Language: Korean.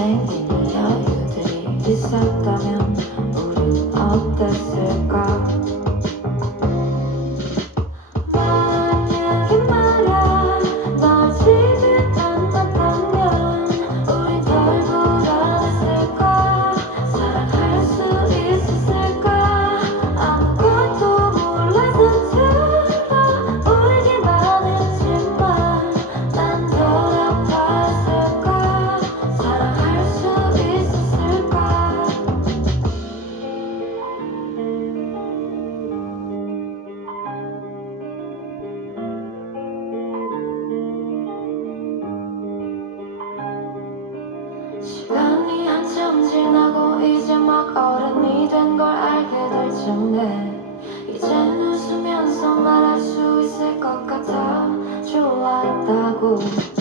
생긴 여유들이 있었다면 우린 어땠을까? Oh.